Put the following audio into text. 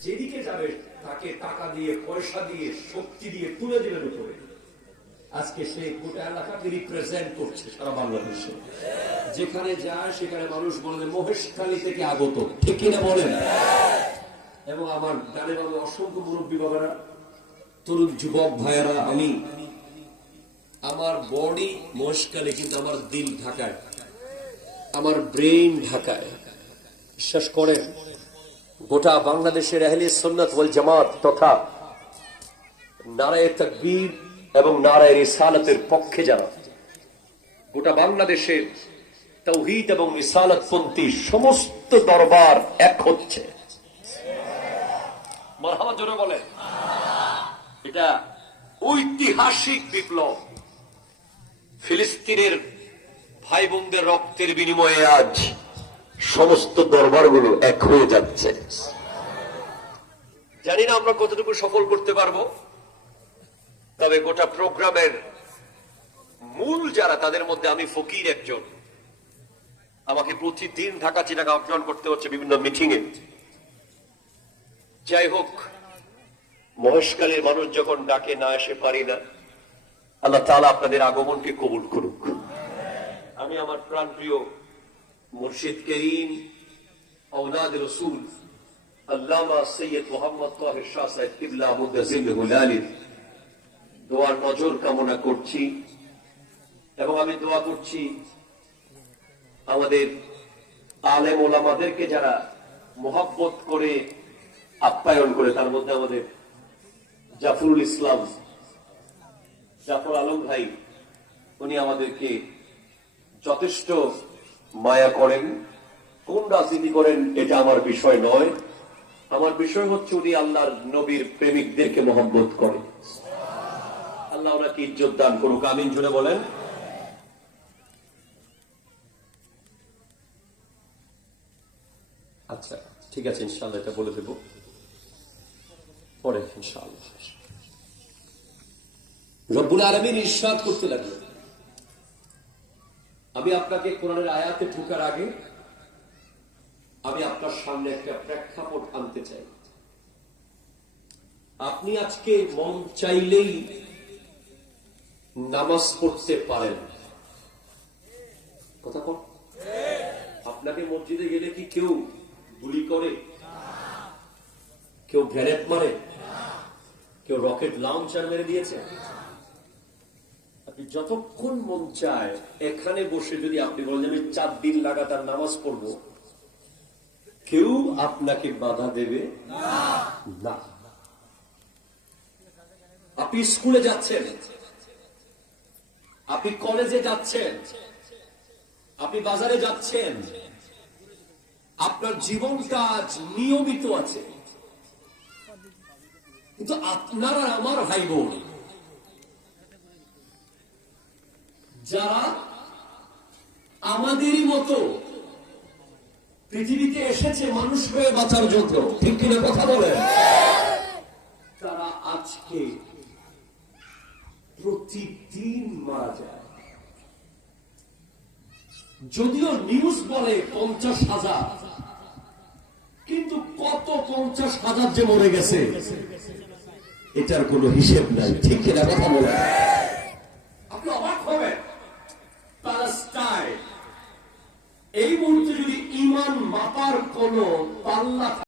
যেদিকে যাবে তাকে টাকা দিয়ে, পয়সা দিয়ে, শক্তি দিয়ে তুলে দিলেন উপরে। আজকে সে গোটা এলাকাকে রিপ্রেজেন্ট করছে সারা বাংলাদেশে। যেখানে যায় সেখানে মানুষ বলে মহেশখালী থেকে আগত, ঠিক কিনা বলেন? এবং আমার ডানে বামে অসংখ্য মুরব্বী বাবারা, তরুণ যুবক ভাইয়েরা, আমি আমার বডি মহেশখালী কিন্তু আমার দিল ঢাকায়, আমার ব্রেইন ঢাকায়। বিশ্বাস করেন, গোটা বাংলাদেশের আহলে সুন্নাত ওয়াল জামাত তথা নারায়ে তাকবীর এবং নারায়ে রিসালাতের পক্ষে যারা, গোটা বাংলাদেশের তাওহীদ এবং রিসালাতপন্থী সমস্ত দরবার এক হচ্ছে। মারহাবা জোরে বলেন। এটা ঐতিহাসিক বিপ্লব। ফিলিস্তিনের ভাই বোনদের রক্তের বিনিময়ে আজ সমস্ত দরবারগুলো এক হয়ে যাচ্ছে। জানি না আমরা কতটুকু সফল করতে পারবো, তবে গোটা প্রোগ্রামের মূল যারা, তাদের মধ্যে আমি ফকির একজন। আমাকে প্রতিদিন ঢাকা চিটাগাং অর্জন করতে হচ্ছে বিভিন্ন মিটিং এ। যাই হোক, মহেশখালীর মানুষ যখন ডাকে না এসে পারি না, আল্লাহ তাআলা আপনাদের আগমনকে কবুল করুক। আমি আমার প্রাণপ্রিয় মুর্শিদ করিম আওলাদ রাসূল আল্লামা সৈয়দ মুহাম্মদ তাহের শাহ সাহেব কিবলা মুদাজিল্লাহুল আলির দোয়ার নজর কামনা করছি। এবং আমি দোয়া করছি আমাদের আলেম ওলামাদেরকে যারা মোহাব্বত করে আপ্যায়ন করে, তার মধ্যে আমাদের জাফরুল ইসলাম, জাফর আলম ভাই, উনি আমাদেরকে যথেষ্ট মায়া করেন। কোন রাজনীতি করেন এটা আমার বিষয় নয়, আমার বিষয় হচ্ছে উনি আল্লাহর নবীর প্রেমিকদেরকে মহব্বত করেন। আল্লাহ ওনাকে ইজ্জত দান করুক, আমিন জুড়ে বলেন। আচ্ছা ঠিক আছে, ইনশাআল্লাহ এটা বলে দেব পরে ইনশাআল্লাহ। রব্বুল আলামিন ইরশাদ করতে লাগলেন, আমি আপনাকে কোরআনের আয়াতে ঢোকার আগে আমি আপনার সামনে একটা প্রেক্ষাপট আনতে চাই। আপনি আজকে মন চাইলেই নামাজ পড়তে পারেন। কথা বল, আপনাকে মসজিদে গেলে কি কেউ গুলি করে, কেউ গ্রেনেড মারে, কেউ রকেট লঞ্চার মেরে দিয়েছে? আপনি যতক্ষণ মন চায় এখানে বসে যদি আপনি বলেন আমি 4 দিন লাগাতার নামাজ পড়ব, কেউ আপনাকে বাধা দেবে না। আপনি স্কুলে যাচ্ছেন, আপনি কলেজে যাচ্ছেন, আপনি বাজারে যাচ্ছেন, আপনার জীবনটা আজ নিয়মিত আছে। কিন্তু আপনার আর আমার ভাই বোন যারা আমাদেরই মতো পৃথিবীতে এসেছে মানুষ হয়ে বাঁচার জন্য, ঠিক কিনা কথা বলেন, তারা আজকে প্রতিদিন মারা যায়। যদিও নিউজ বলে 50,000, কিন্তু কত 50,000 যে মরে গেছে এটার কোনো হিসেব নাই, ঠিক কিনা কথা বলেন। আপনি অবাক হবেন, প্যালেস্টাইন এই মুহূর্তে যদি ঈমান মাপার কোন পাল্লা